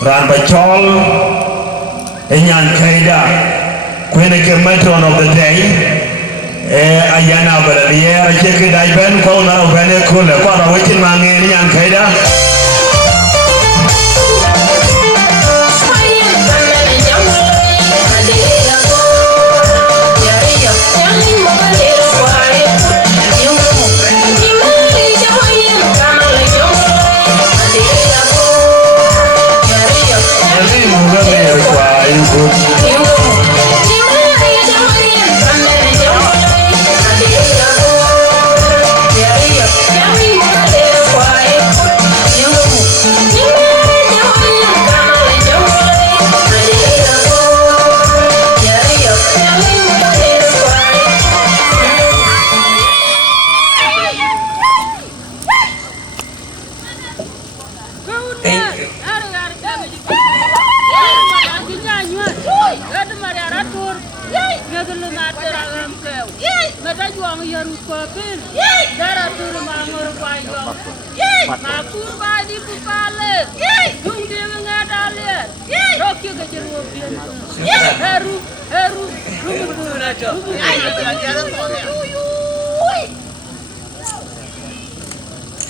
Ran Bachol, Angakuei, Queen Matron of the day, Ayen Abel Alier, Ajakguong, Ben Kona of Angakuei, what a waiting man in Angakuei.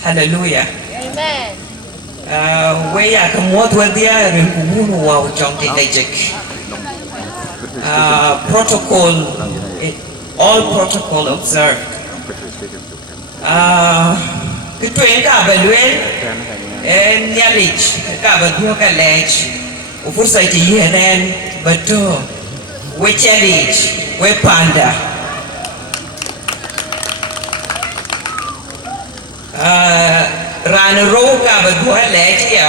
Hallelujah. Amen. We are come with the Rimunu wow John protocol, all protocol observed. Between Gabaluel and Yalich, Gabaduka Ledge, Ufusati Yenen, but which Yalich, we Panda. Ranaroka Badualetia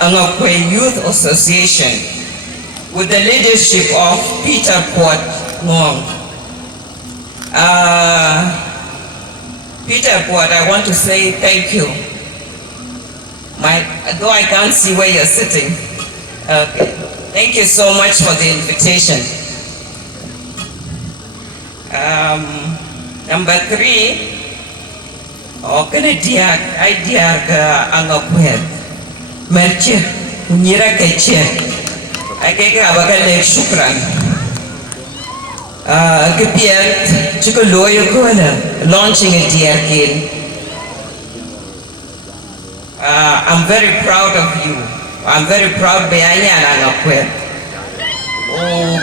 Angakuei Youth Association with the leadership of Peter Port Ngong. Peter Port, I want to say thank you. Though I can't see where you're sitting. Okay. Thank you so much for the invitation. Number 3. Kana diag Angakuei merche unyira keche akeke abagale shukran kepiat chiko loyo kona launching a DRK. I'm very proud of you. I'm very proud by Ayen Angakuei.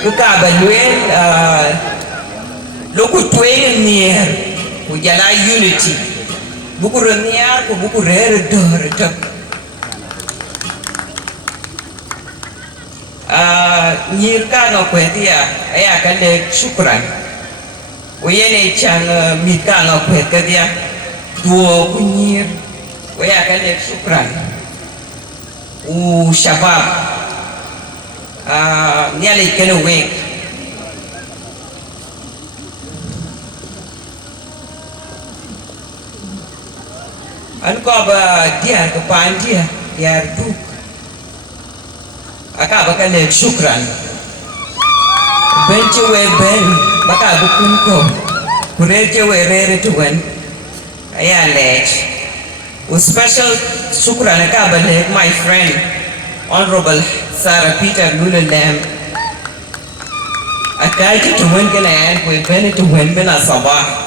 Kukabalwe lokutwe near kujala unity. Buku reniar ko buku rare dor. Nyirka Angakuei dia aya kale shukran. Oyene chan mika Angakuei kadia duo kunyir. Oya kale shukran. Shabab nyali kene wek. Ankoba dia kepandia dia duk akaba kale shukran benche we ben baka bukunko kureje we rere tuwen aya lech special shukran akaba le my friend Honorable Sarah Peter Lululem akaji tuwen kale we ben tuwen bena sabah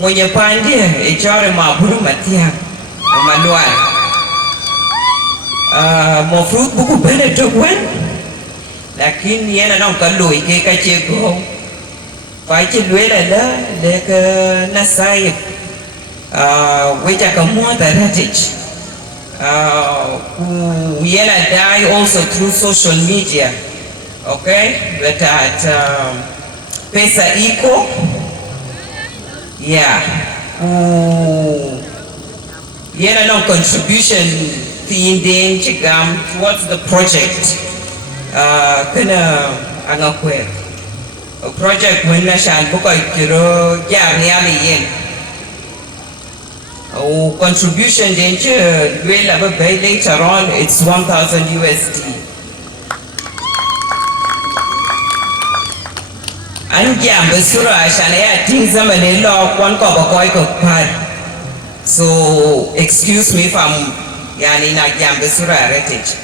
mwenye pandie echare maburu matia manual mo fruit buku bene tokwen lakini yena na kaloi ke kachego pache lwela la leka nasai weja kamota ratich yena die also through social media, okay, but at pesa iko yena no contribution in chigam towards the project kana Angakuei a project when na shan buko kiro yali yen contribution danger will have a later on it's 1,000 USD. Anjam besura shana ya ting zamani lo kwan ko bakoi ko par So excuse me if I'm yani na jambe sura heritage.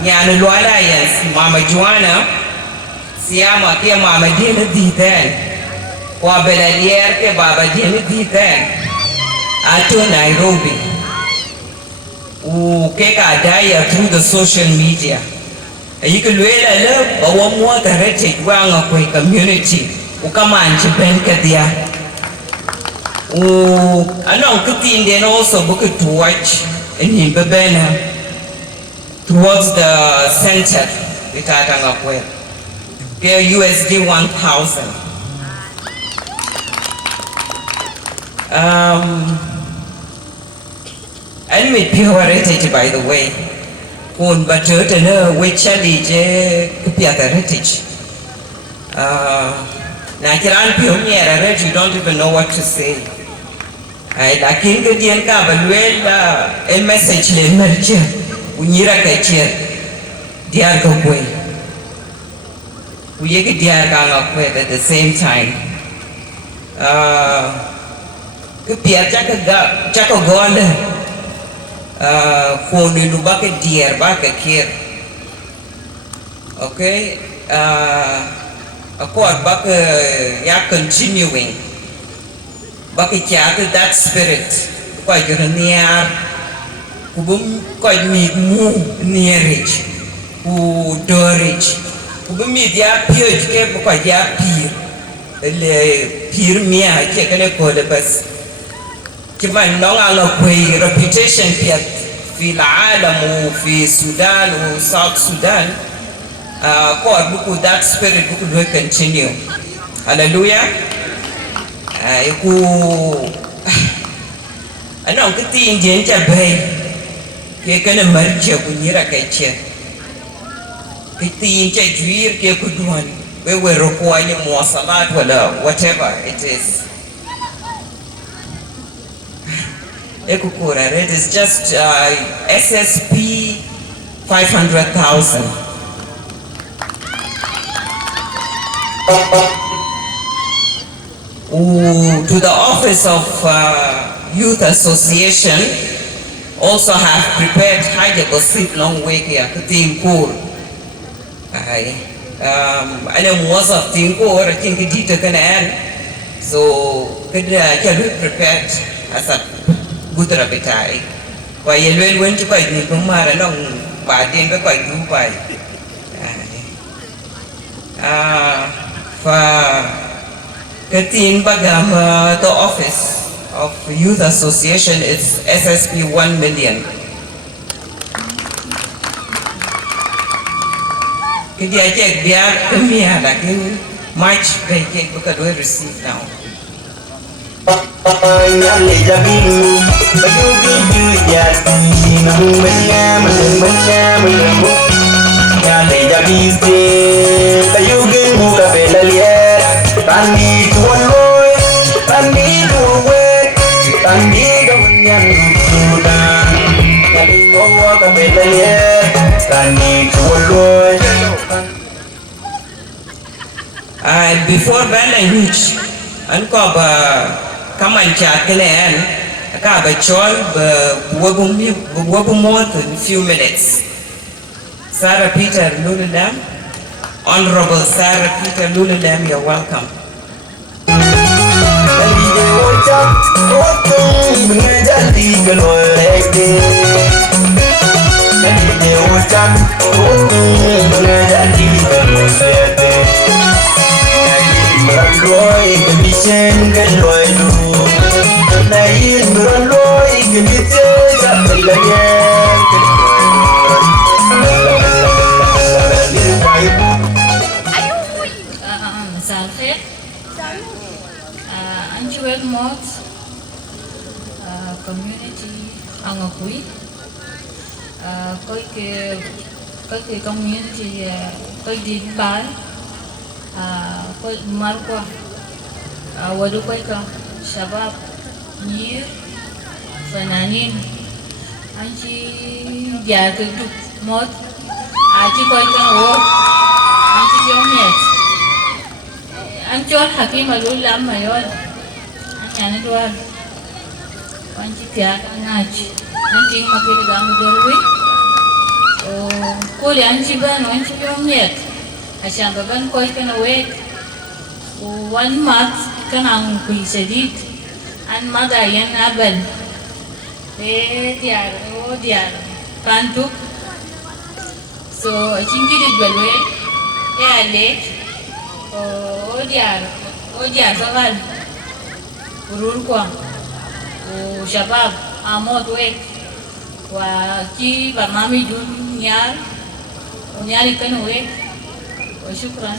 Yani Luala yes, Mama Joanna, Siama ke Mama Dina Diten, Wa Abel Alier ke Baba Dina Diten, Ato Nairobi. U keka daya through the social media. You can really love, but one more the heritage Angakuei community. Ukamanchi Benkadia. I know Indian also book to watch in Babena towards the center with Angakuei. Pay USD 1,000. And with pure heritage, by the way. Kun batot and we challenge pure heritage. Nakiran pioneer, you don't even know what to say. I think the Dinka, but a message in Merchant, Unira Kacher, Ajakguong. We get Ajakguong at the same time. Pia Ajakguong, Konu Lubaka dear, back a kid. Okay, a court back ya continuing. Bakichata that spirit quite near who quite meet moo nearage who dorage who meet ya peer kept quite ya peer peer mea taken a call the bus. Kiman no Angakuei reputation piat fi Alamu fi Sudan or South Sudan. God buku that spirit buku will continue. Hallelujah. Ano kiti Indian jabai ke kana marja kunyira kaiche kiti inja juir ke kuduan we rokwani muwasalat wala whatever it is ekukura it is just SSP 500,000. To the Office of Youth Association, also have prepared Ajakguong long way here to Tinkur. I am was of Tinkur, I think it did can so can be prepared as a good repetai. Why you went to quite Nikumara long by Dinka quite do by Katin Bagam, the Office of Youth Association is SSP 1 million. Could I take the Mia like in March they take because we receive now. Tandi tuan loy, tandi tuan wek, tandi kemenyan Sudan. Jadi ngomong kebetulannya, tandi tuan loy. Before Bella reach, anko ba kamancha kenen, ka ba chol ba wabu more in a few minutes. Sarah Peter Luludam, Honorable Sarah Peter Luludam, you're welcome. Community Angakuei, cái community cái Dinka, cái Marqua, wadu cái Shabab, Nir, Fananin, anchi giờ cái chục một, chỉ coi cái ô, anchi giống nhệt, anh chọn Hakim Alul làm mà rồi, anh Sudan Edward. Wanchi Tia Nachi. Anting Makiri Gamudorwi. Oh, Kuli Anchiban, Wanchi Yomiet. Ashambaban Koi can awake. 1 month can Angakuei sedit. And Mother Ayen Abel. Dear, Pantuk. So, I think it will late. Dear, Saval. Ururquam. Shabab, Amot Wake. Waki, Bamami Junior. Unyari can wake. Shukran.